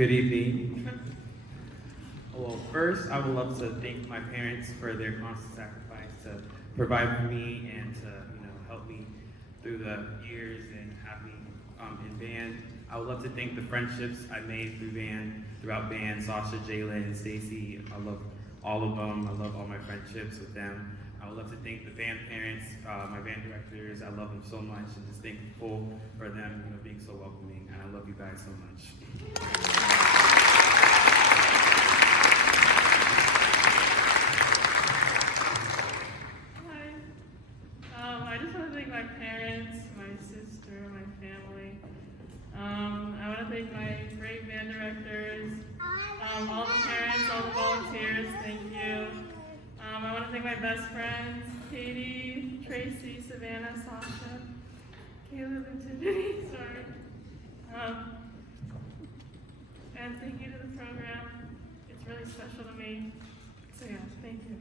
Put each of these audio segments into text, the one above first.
Good evening. Well, first, I would love to thank my parents for their constant sacrifice to provide for me and to, help me through the years and have me in band. I would love to thank the friendships I made throughout band, Sasha, Jayla, and Stacy. I love all of them. I love all my friendships with them. I would love to thank the band parents, my band directors. I love them so much, and just thankful for them, being so welcoming. And I love you guys so much. I just want to thank my parents, my sister, my family. I want to thank my great band directors, all the parents, all the volunteers, thank you. I want to thank my best friends, Katie, Tracy, Savannah, Sasha, Caleb, and Tiffany, sorry. And thank you to the program. It's really special to me. So yeah, thank you.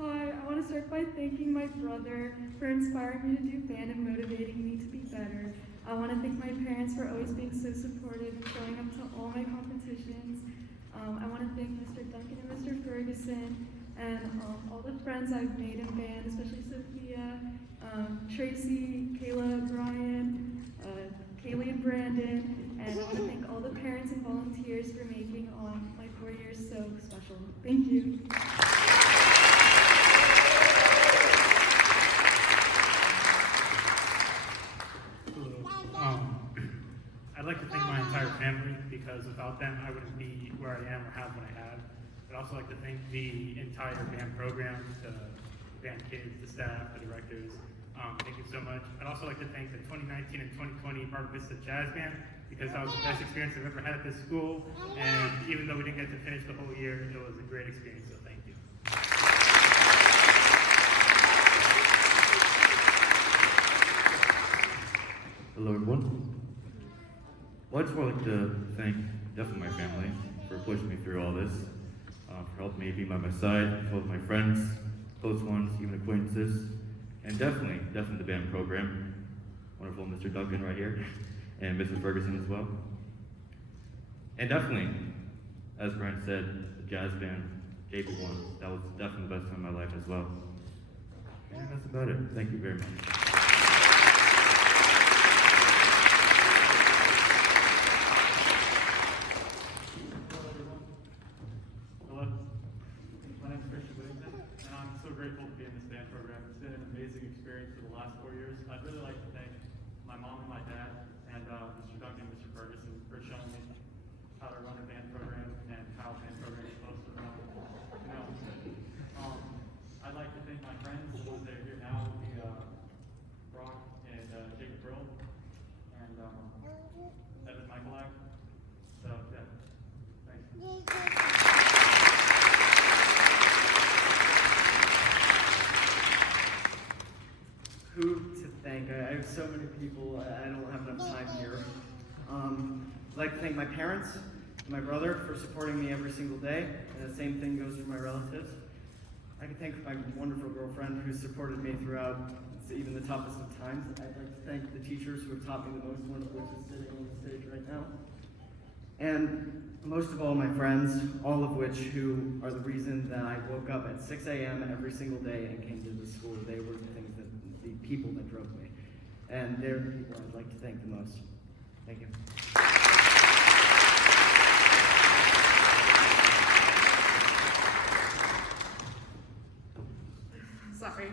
Hi, I want to start by thanking my brother for inspiring me to do band and motivating me to be better. I want to thank my parents for always being so supportive and showing up to all my competitions. I want to thank Mr. Duncan and Mr. Ferguson and all the friends I've made in band, especially Sophia, Tracy, Kayla, Brian, Kaylee and Brandon, and I want to thank all the parents and volunteers for making my 4 years so special. Thank you. I'd like to thank my entire family because without them I wouldn't be where I am or have what I have. I'd also like to thank the entire band program, the band kids, the staff, the directors. Thank you so much. I'd also like to thank the 2019 and 2020 Vista Jazz Band because that was the best experience I've ever had at this school. And even though we didn't get to finish the whole year, it was a great experience, so thank you. Hello everyone. Well, I just would like to thank definitely my family for pushing me through all this, for helping me be by my side, both my friends, close ones, even acquaintances, and definitely the band program. Wonderful Mr. Duncan right here, and Mrs. Ferguson as well. And definitely, as Brent said, the jazz band, JP1, that was definitely the best time of my life as well. And that's about it. Thank you very much. Last 4 years. I'd really like to thank my mom and my dad and Mr. Duncan and Mr. Ferguson for showing me how to run a band program and how a band program is supposed to run. I'd like to thank my friends, the ones that are here now, would be Brock and Jacob Brill and Evan Michaelak. So yeah, thanks. Who to thank? I have so many people, I don't have enough time here. I'd like to thank my parents, and my brother for supporting me every single day, and the same thing goes for my relatives. I can thank my wonderful girlfriend who supported me throughout even the toughest of times. I'd like to thank the teachers who have taught me the most, one of which is sitting on the stage right now. And most of all, my friends, all of which who are the reason that I woke up at 6 a.m. every single day and came to the school. They were the people that drove me. And they're the people I'd like to thank the most. Thank you. Sorry.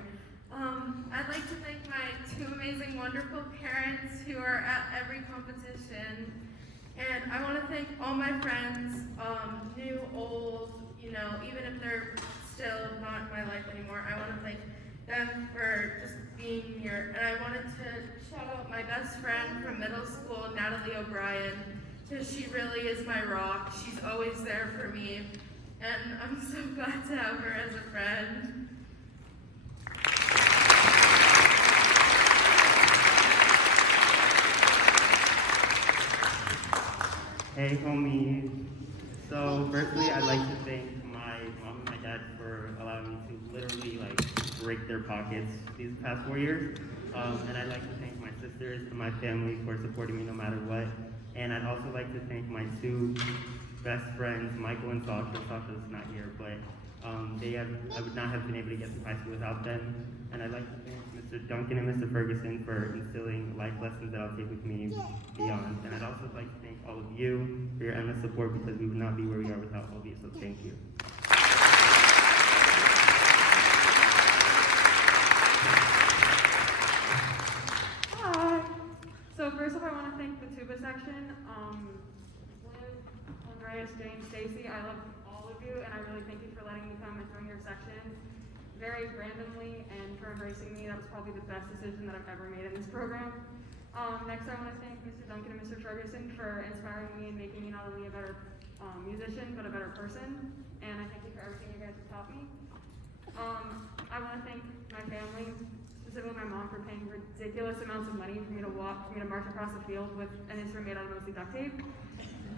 I'd like to thank my two amazing, wonderful parents who are at every competition. And I want to thank all my friends, new, old, even if they're still not in my life anymore, I want to thank them for just being here. And I wanted to shout out my best friend from middle school, Natalie O'Brien, because she really is my rock. She's always there for me. And I'm so glad to have her as a friend. Hey homies. So firstly, I'd like to thank my mom and my dad for allowing me to literally like break their pockets these past 4 years. And I'd like to thank my sisters and my family for supporting me no matter what. And I'd also like to thank my two best friends, Michael and Sasha. Sasha's not here, but I would not have been able to get through high school without them. And I'd like to thank Mr. Duncan and Mr. Ferguson for instilling life lessons that I'll take with me beyond. And I'd also like to thank all of you for your endless support, because we would not be where we are without all of you, so thank you. Hi. So first off, I want to thank the tuba section. Liv, Andreas, Jane, Stacy, I love all of you, and I really thank you for letting me come and join your section very randomly and for embracing me. That was probably the best decision that I've ever made in this program. Next, I want to thank Mr. Duncan and Mr. Ferguson for inspiring me and making me not only a better musician, but a better person. And I thank you for everything you guys have taught me. I want to thank my family, specifically my mom, for paying ridiculous amounts of money for me to march across the field with an instrument made out of mostly duct tape,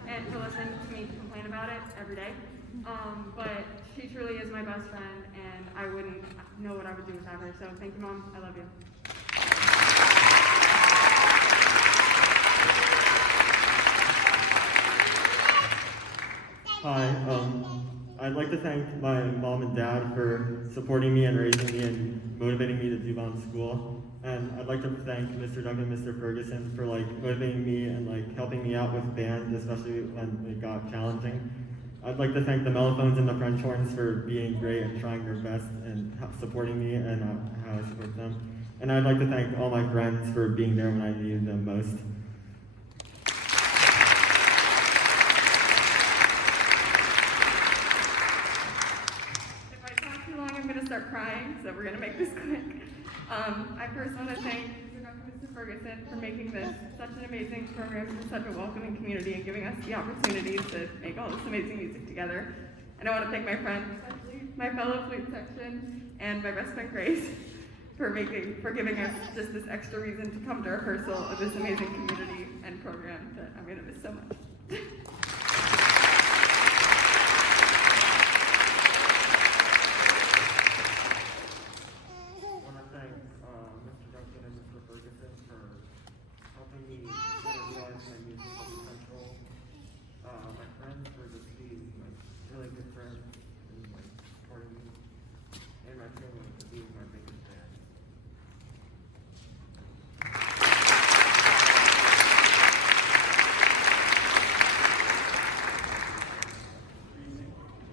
and for listening to me complain about it every day. But she truly is my best friend, and I wouldn't know what I would do without her. So thank you, Mom. I love you. Hi, I'd like to thank my mom and dad for supporting me and raising me and motivating me to do well in school. And I'd like to thank Mr. Duncan and Mr. Ferguson for motivating me and helping me out with band, especially when it got challenging. I'd like to thank the mellophones and the French horns for being great and trying their best and supporting me and how I support them. And I'd like to thank all my friends for being there when I needed them most. If I talk too long, I'm going to start crying, so we're going to make this quick. I first want to thank Mr. Duncan and Mr. Ferguson for making this such an amazing program and such a welcoming community and giving us the opportunity to make all this amazing music together. And I want to thank my friends, especially my fellow flute section, and my best friend Grace for giving us just this extra reason to come to rehearsal of this amazing community and program that I'm going to miss so much. I want to thank Mr. Duncan and Mr. Ferguson for helping me realize my musical potential. My friends for just being really good friends and supporting me, and my family for being my biggest fan.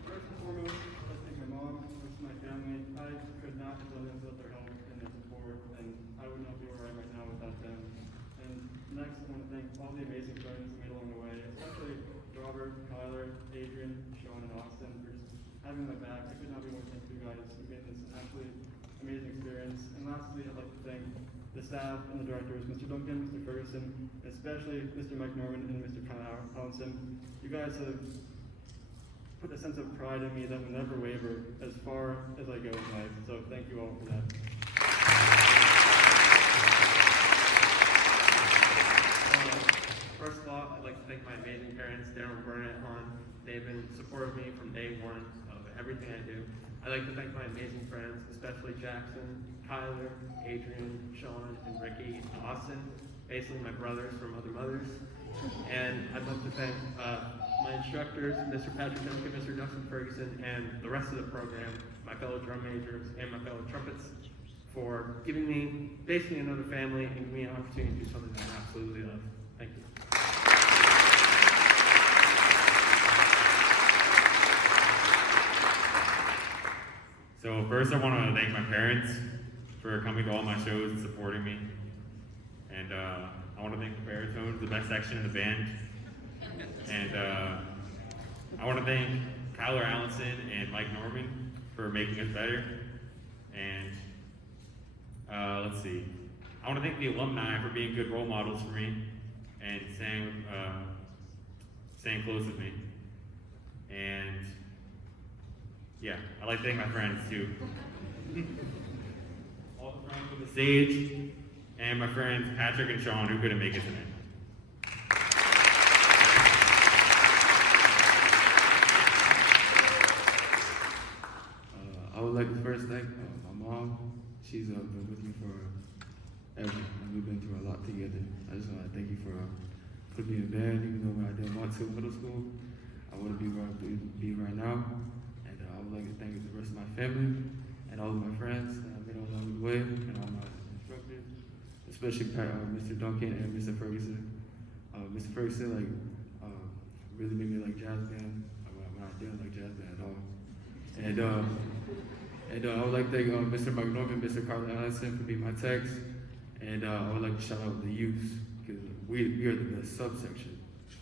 First and foremost, I'd like to thank my mom, first my family. I could not have done this without their help and their support, and I would not be where I am right now without them. And next, I want to thank all the amazing friends we made along the way, especially Robert, Kyler, Adrian, Sean, and Austin for just having my back. I could not be more thankful to you guys. You made this an absolutely amazing experience. And lastly, I'd like to thank the staff and the directors, Mr. Duncan, Mr. Ferguson, and especially Mr. Mike Norman and Mr. Kyle Collinson. You guys have put a sense of pride in me that will never waver as far as I go in life. So thank you all for that. First of all, I'd like to thank my amazing parents, Darren, Burnett, Han. They've been supportive of me from day one of everything I do. I'd like to thank my amazing friends, especially Jackson, Kyler, Adrian, Sean, and Ricky, and Austin, basically my brothers from other mothers. And I'd like to thank my instructors, Mr. Patrick Duncan, Mr. Dustin Ferguson, and the rest of the program, my fellow drum majors, and my fellow trumpets, for giving me basically another family and giving me an opportunity to do something that I absolutely love. Thank you. So first I want to thank my parents for coming to all my shows and supporting me. And I want to thank the baritones, the best section in the band. And I want to thank Kyler Allenson and Mike Norman for making us better. And let's see. I want to thank the alumni for being good role models for me and staying close with me. And yeah, I'd like to thank my friends too. All the friends on the stage, and my friends Patrick and Sean who couldn't make it tonight. she's been with me for ever, and we've been through a lot together. I just want to thank you for putting me in band, even though when I didn't want to in middle school. I want to be where I be right now, and I would like to thank the rest of my family and all of my friends that I've met along the way, and all my instructors, especially Mr. Duncan and Mr. Ferguson. Mr. Ferguson, really made me like jazz band when I didn't like jazz band at all. And I would like to thank Mr. Mike Norman, Mr. Carl Allison for being my techs, and I would like to shout out the youth because we are the best subsection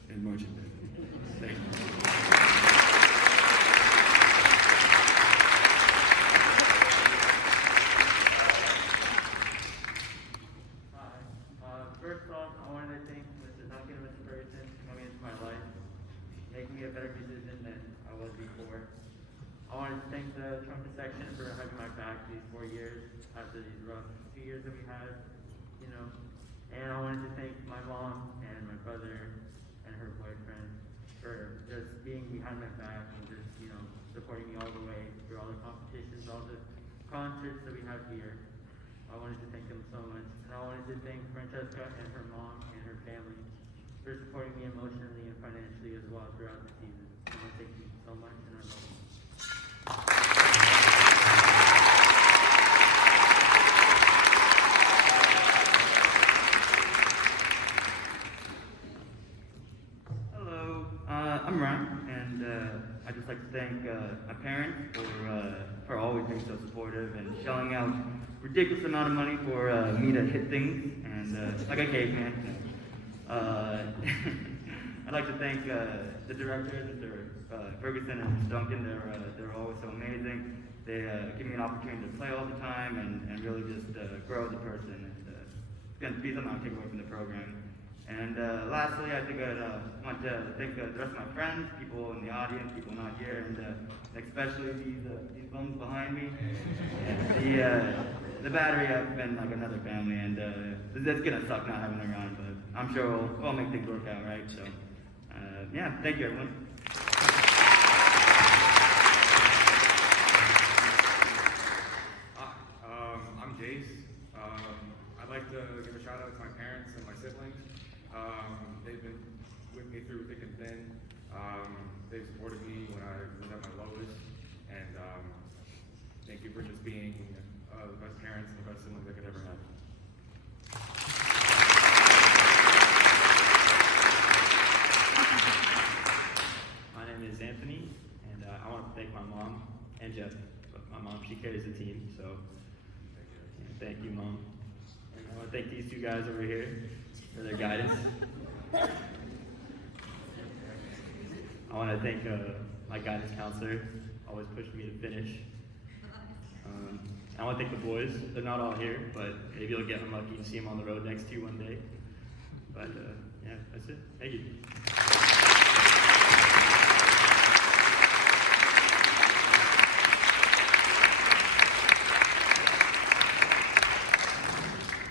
in marching band. Thank you. First off, I wanted to thank Mr. Duncan and Mr. Ferguson for coming into my life, making me a better musician than I was before. I wanted to thank the trumpet section for having my back these 4 years after these rough 2 years that we had, you know. And I wanted to thank my mom and my brother and her boyfriend for just being behind my back and just, you know, supporting me all the way through all the competitions, all the concerts that we have here. I wanted to thank them so much. And I wanted to thank Francesca and her mom and her family for supporting me emotionally and financially as well throughout the season. I want to thank you so much and I love you. Hello, I'm Ryan, and I'd just like to thank my parents for always being so supportive and shelling out ridiculous amount of money for me to hit things, and like a caveman. I'd like to thank the directors, Mr. Ferguson and Mr. Duncan. They're always so amazing. They give me an opportunity to play all the time and really just grow as a person. And it's going to be something I'll take away from the program. And lastly, I think I'd want to thank the rest of my friends, people in the audience, people not here, and especially these bums behind me. The battery have been like another family, and it's gonna suck not having them around, but I'm sure we'll make things work out, right? So, yeah, thank you, everyone. Hi, I'm Jace. I'd like to give a shout out to my parents and my siblings. They've been with me through thick and thin. They've supported me when I was at my lowest, and thank you for just being the best parents and the best siblings I could ever have. My name is Anthony, and I want to thank my mom and Jeff. But my mom, she carries the team, so thank you, Mom. And I want to thank these two guys over here for their guidance. I want to thank my guidance counselor, always pushed me to finish. I want to thank the boys. They're not all here, but maybe you'll get unlucky and see them on the road next to you one day. But yeah, that's it. Thank you.